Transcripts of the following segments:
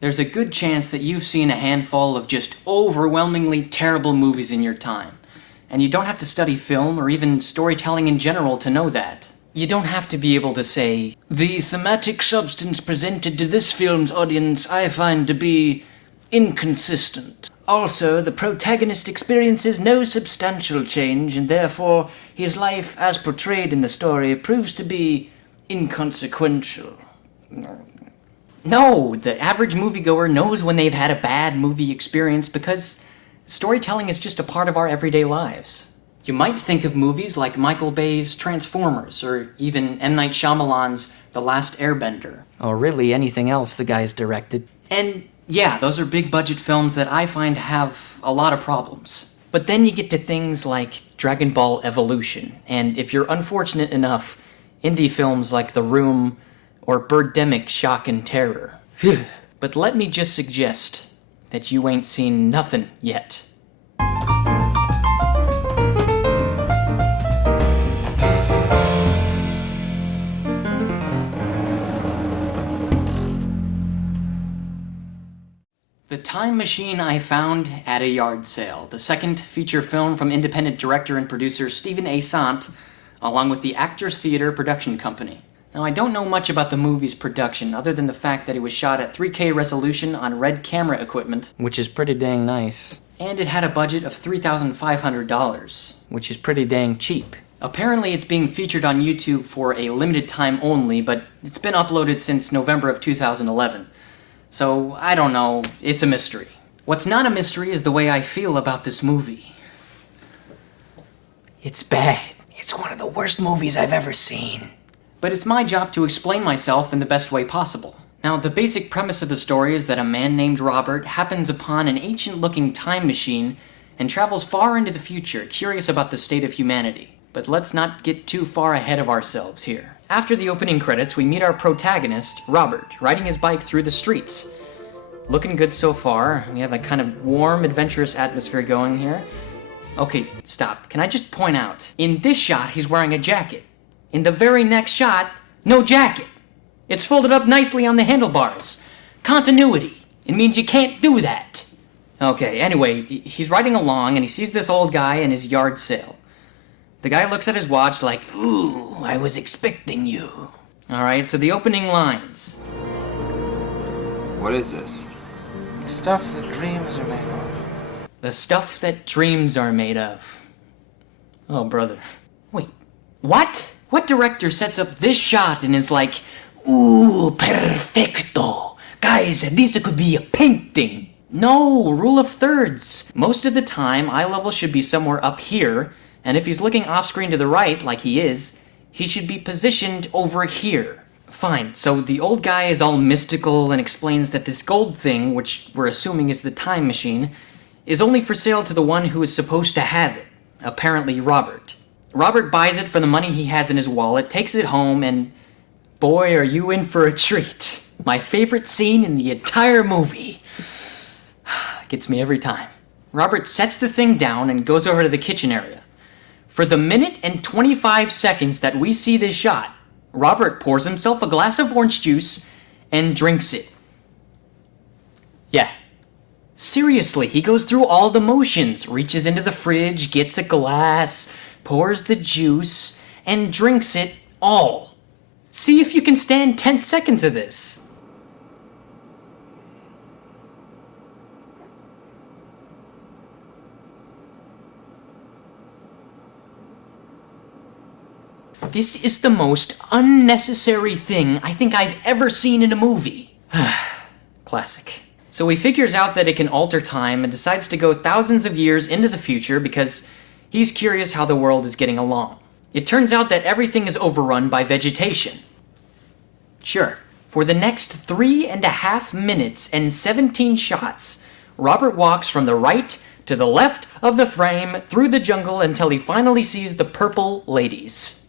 There's a good chance that you've seen a handful of just overwhelmingly terrible movies in your time. And you don't have to study film or even storytelling in general to know that. You don't have to be able to say, "The thematic substance presented to this film's audience I find to be inconsistent. Also, the protagonist experiences no substantial change, and therefore his life as portrayed in the story proves to be inconsequential." No, the average moviegoer knows when they've had a bad movie experience because storytelling is just a part of our everyday lives. You might think of movies like Michael Bay's Transformers, or even M. Night Shyamalan's The Last Airbender. Or really anything else the guy's directed. And yeah, those are big budget films that I find have a lot of problems. But then you get to things like Dragon Ball Evolution, and if you're unfortunate enough, indie films like The Room or Birdemic Shock and Terror. But let me just suggest that you ain't seen nothing yet. The Time Machine I Found at a Yard Sale, the second feature film from independent director and producer Stephen A. Sant, along with the Actors Theatre Production Company. Now, I don't know much about the movie's production, other than the fact that it was shot at 3K resolution on red camera equipment, which is pretty dang nice. And it had a budget of $3,500, which is pretty dang cheap. Apparently it's being featured on YouTube for a limited time only, but it's been uploaded since November of 2011. So, I don't know, it's a mystery. What's not a mystery is the way I feel about this movie. It's bad. It's one of the worst movies I've ever seen. But it's my job to explain myself in the best way possible. Now, the basic premise of the story is that a man named Robert happens upon an ancient-looking time machine and travels far into the future, curious about the state of humanity. But let's not get too far ahead of ourselves here. After the opening credits, we meet our protagonist, Robert, riding his bike through the streets. Looking good so far. We have a kind of warm, adventurous atmosphere going here. Okay, stop. Can I just point out, in this shot, he's wearing a jacket. In the very next shot, no jacket. It's folded up nicely on the handlebars. Continuity. It means you can't do that. Okay, anyway, he's riding along and he sees this old guy in his yard sale. The guy looks at his watch like, "Ooh, I was expecting you." Alright, so the opening lines. What is this? The stuff that dreams are made of. The stuff that dreams are made of. Oh, brother. Wait, what? What director sets up this shot and is like, "Ooh, perfecto. Guys, this could be a painting." No, rule of thirds. Most of the time, eye level should be somewhere up here, and if he's looking off-screen to the right, like he is, he should be positioned over here. Fine, so the old guy is all mystical and explains that this gold thing, which we're assuming is the time machine, is only for sale to the one who is supposed to have it, apparently Robert. Robert buys it for the money he has in his wallet, takes it home, and boy, are you in for a treat. My favorite scene in the entire movie. Gets me every time. Robert sets the thing down and goes over to the kitchen area. For the minute and 25 seconds that we see this shot, Robert pours himself a glass of orange juice and drinks it. Yeah. Seriously, he goes through all the motions, reaches into the fridge, gets a glass, pours the juice, and drinks it all. See if you can stand 10 seconds of this. This is the most unnecessary thing I think I've ever seen in a movie. Classic. So he figures out that it can alter time and decides to go thousands of years into the future because he's curious how the world is getting along. It turns out that everything is overrun by vegetation. Sure, for the next 3.5 minutes and 17 shots, Robert walks from the right to the left of the frame through the jungle until he finally sees the purple ladies.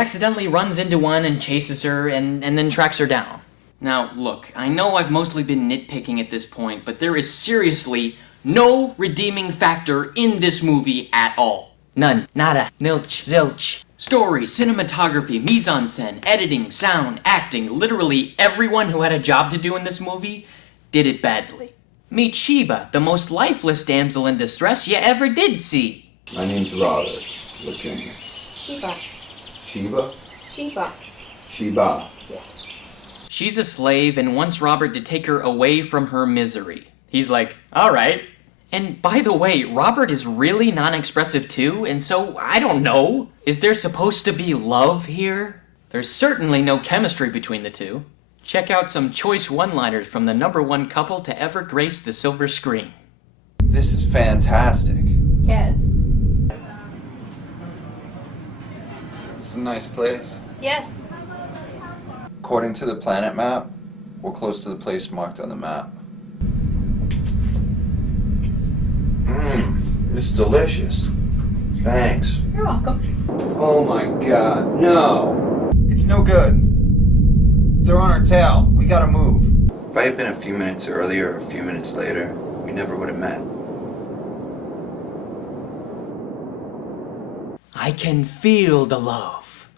accidentally runs into one and chases her and then tracks her down. Now, look, I know I've mostly been nitpicking at this point, but there is seriously no redeeming factor in this movie at all. None. Nada. Nilch. Zilch. Story, cinematography, mise-en-scène, editing, sound, acting, literally everyone who had a job to do in this movie did it badly. Meet Sheba, the most lifeless damsel in distress you ever did see. My name's Robert. What's your name? Sheba. Sheba? Sheba. Sheba. Yes. She's a slave and wants Robert to take her away from her misery. He's like, all right. And by the way, Robert is really non-expressive too, and so, I don't know. Is there supposed to be love here? There's certainly no chemistry between the two. Check out some choice one-liners from the #1 couple to ever grace the silver screen. This is fantastic. Yes. It's a nice place. Yes. According to the planet map, we're close to the place marked on the map. This is delicious. Thanks. You're welcome. Oh my god, no! It's no good. They're on our tail. We gotta move. If I had been a few minutes earlier or a few minutes later, we never would have met. I can feel the love.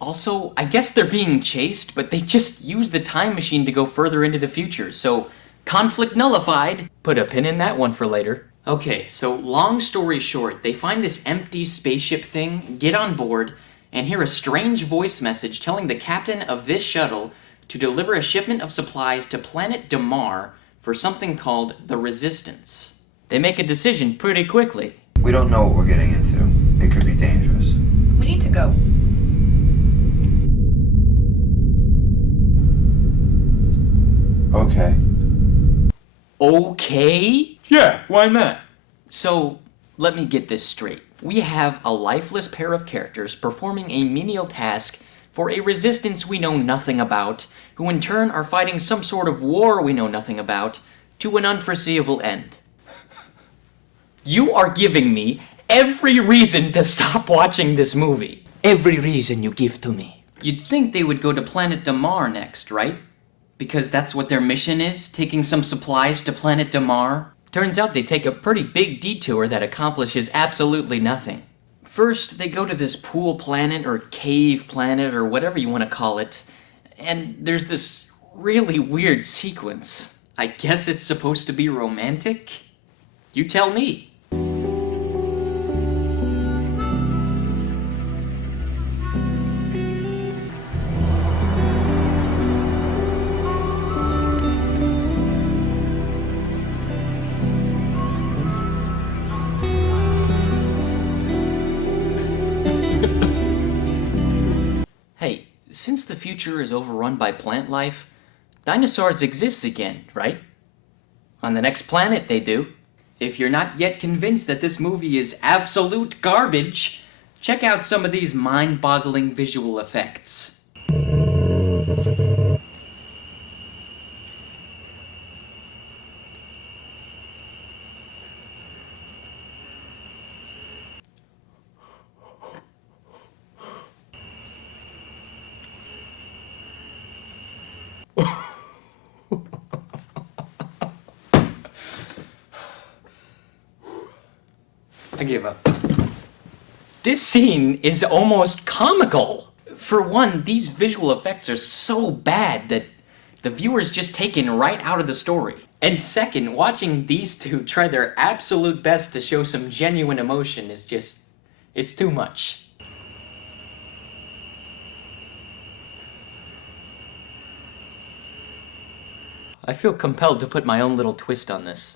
Also, I guess they're being chased, but they just use the time machine to go further into the future, so conflict nullified. Put a pin in that one for later. Okay, so long story short, they find this empty spaceship thing, get on board, and hear a strange voice message telling the captain of this shuttle to deliver a shipment of supplies to planet Damar for something called the Resistance. They make a decision pretty quickly. We don't know what we're getting into. It could be dangerous. We need to go. Okay. Okay? Yeah, why not? So, let me get this straight. We have a lifeless pair of characters performing a menial task for a resistance we know nothing about, who in turn are fighting some sort of war we know nothing about, to an unforeseeable end. You are giving me every reason to stop watching this movie. Every reason you give to me. You'd think they would go to planet Damar next, right? Because that's what their mission is, taking some supplies to planet Damar. Turns out they take a pretty big detour that accomplishes absolutely nothing. First, they go to this pool planet or cave planet or whatever you want to call it, and there's this really weird sequence. I guess it's supposed to be romantic? You tell me. Hey, since the future is overrun by plant life, dinosaurs exist again, right? On the next planet, they do. If you're not yet convinced that this movie is absolute garbage, check out some of these mind-boggling visual effects. I give up. This scene is almost comical. For one, these visual effects are so bad that the viewer's just taken right out of the story. And second, watching these two try their absolute best to show some genuine emotion is just, it's too much. I feel compelled to put my own little twist on this.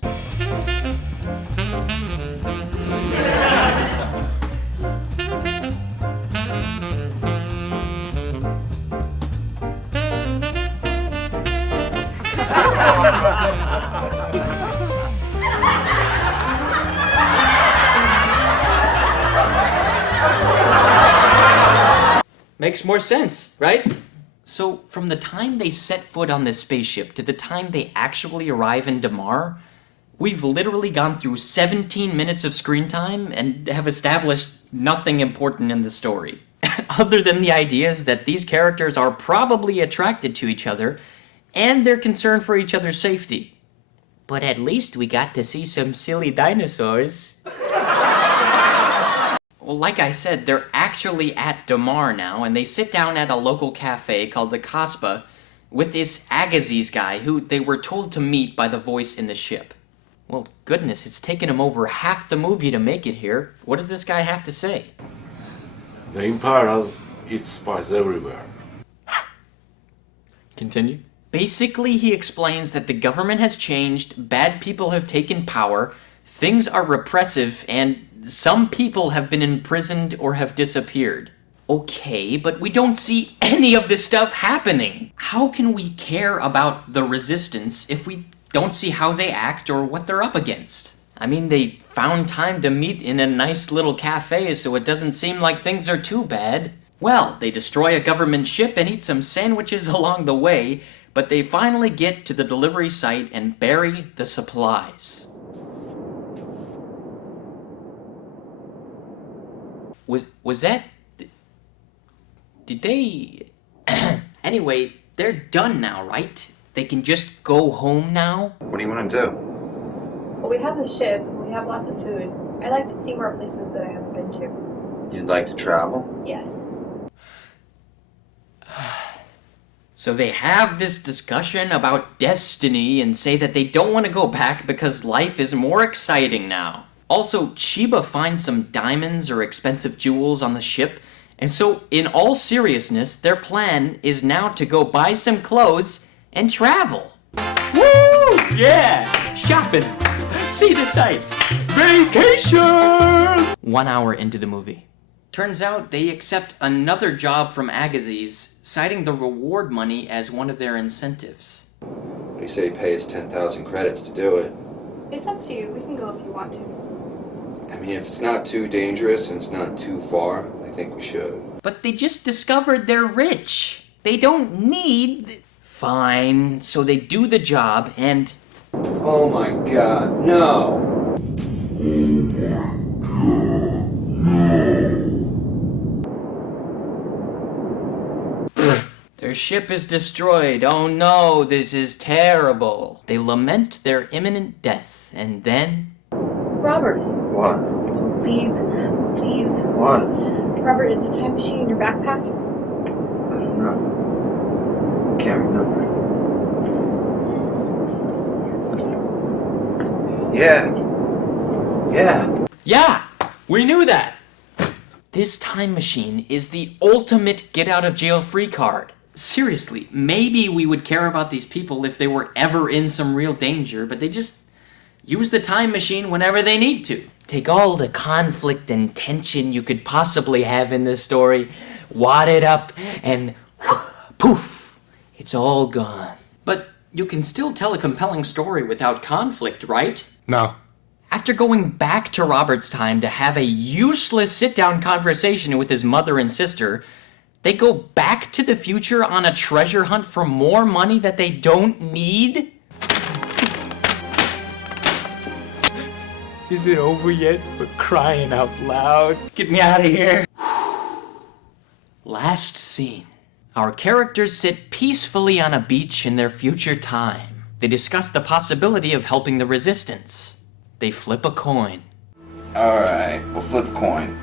Makes more sense, right? So, from the time they set foot on this spaceship to the time they actually arrive in Damar, we've literally gone through 17 minutes of screen time and have established nothing important in the story. Other than the ideas that these characters are probably attracted to each other, and they're concerned for each other's safety. But at least we got to see some silly dinosaurs. Well, like I said, they're actually at Damar now, and they sit down at a local cafe called the Kasbah with this Agassiz guy who they were told to meet by the voice in the ship. Well, goodness, it's taken him over half the movie to make it here. What does this guy have to say? The Empire has its spies everywhere. Continue. Basically, he explains that the government has changed, bad people have taken power, things are repressive, and some people have been imprisoned or have disappeared. Okay, but we don't see any of this stuff happening. How can we care about the resistance if we don't see how they act or what they're up against? I mean, they found time to meet in a nice little cafe, so it doesn't seem like things are too bad. Well, they destroy a government ship and eat some sandwiches along the way, but they finally get to the delivery site and bury the supplies. Was that... Did they... Anyway, they're done now, right? They can just go home now? What do you want to do? Well, we have the ship. We have lots of food. I'd like to see more places that I haven't been to. You'd like to travel? Yes. So they have this discussion about destiny and say that they don't want to go back because life is more exciting now. Also, Chiba finds some diamonds or expensive jewels on the ship, and so in all seriousness, their plan is now to go buy some clothes and travel. Woo! Yeah! Shopping! See the sights! Vacation! 1 hour into the movie. Turns out they accept another job from Agassiz, citing the reward money as one of their incentives. They say pay us 10,000 credits to do it. It's up to you. We can go if you want to. I mean, if it's not too dangerous and it's not too far, I think we should. But they just discovered they're rich. They don't need... Fine, so they do the job and... Oh my god, no! Their ship is destroyed. Oh no, this is terrible. They lament their imminent death, and then... Robert, What? please. What? Robert, is the time machine in your backpack? I don't know. Can't remember. Yeah. Yeah, we knew that. This time machine is the ultimate get-out-of-jail-free card. Seriously, maybe we would care about these people if they were ever in some real danger, but they just use the time machine whenever they need to. Take all the conflict and tension you could possibly have in this story, wad it up, and poof, it's all gone. But you can still tell a compelling story without conflict, right? No. After going back to Robert's time to have a useless sit-down conversation with his mother and sister, they go back to the future on a treasure hunt for more money that they don't need? Is it over yet? For crying out loud. Get me out of here. Last scene. Our characters sit peacefully on a beach in their future time. They discuss the possibility of helping the resistance. They flip a coin. Alright, we'll flip a coin.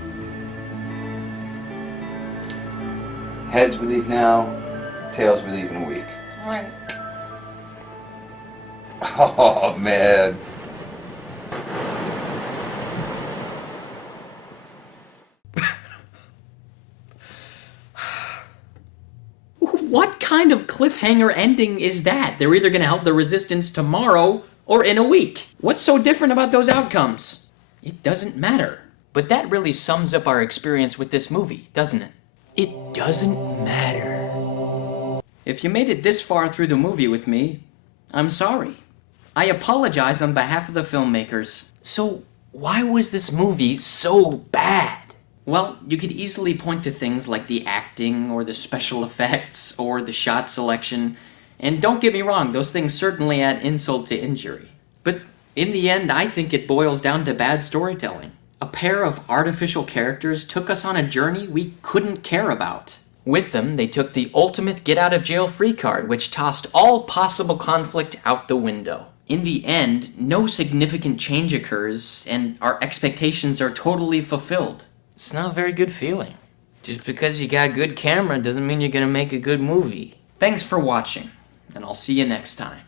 Heads we leave now, tails we leave in a week. Alright. Oh, man. What kind of cliffhanger ending is that? They're either gonna help the resistance tomorrow or in a week. What's so different about those outcomes? It doesn't matter. But that really sums up our experience with this movie, doesn't it? It doesn't matter. If you made it this far through the movie with me, I'm sorry. I apologize on behalf of the filmmakers. So, why was this movie so bad? Well, you could easily point to things like the acting, or the special effects, or the shot selection, and don't get me wrong, those things certainly add insult to injury. But in the end, I think it boils down to bad storytelling. A pair of artificial characters took us on a journey we couldn't care about. With them, they took the ultimate get-out-of-jail-free card, which tossed all possible conflict out the window. In the end, no significant change occurs, and our expectations are totally fulfilled. It's not a very good feeling. Just because you got a good camera doesn't mean you're gonna make a good movie. Thanks for watching, and I'll see you next time.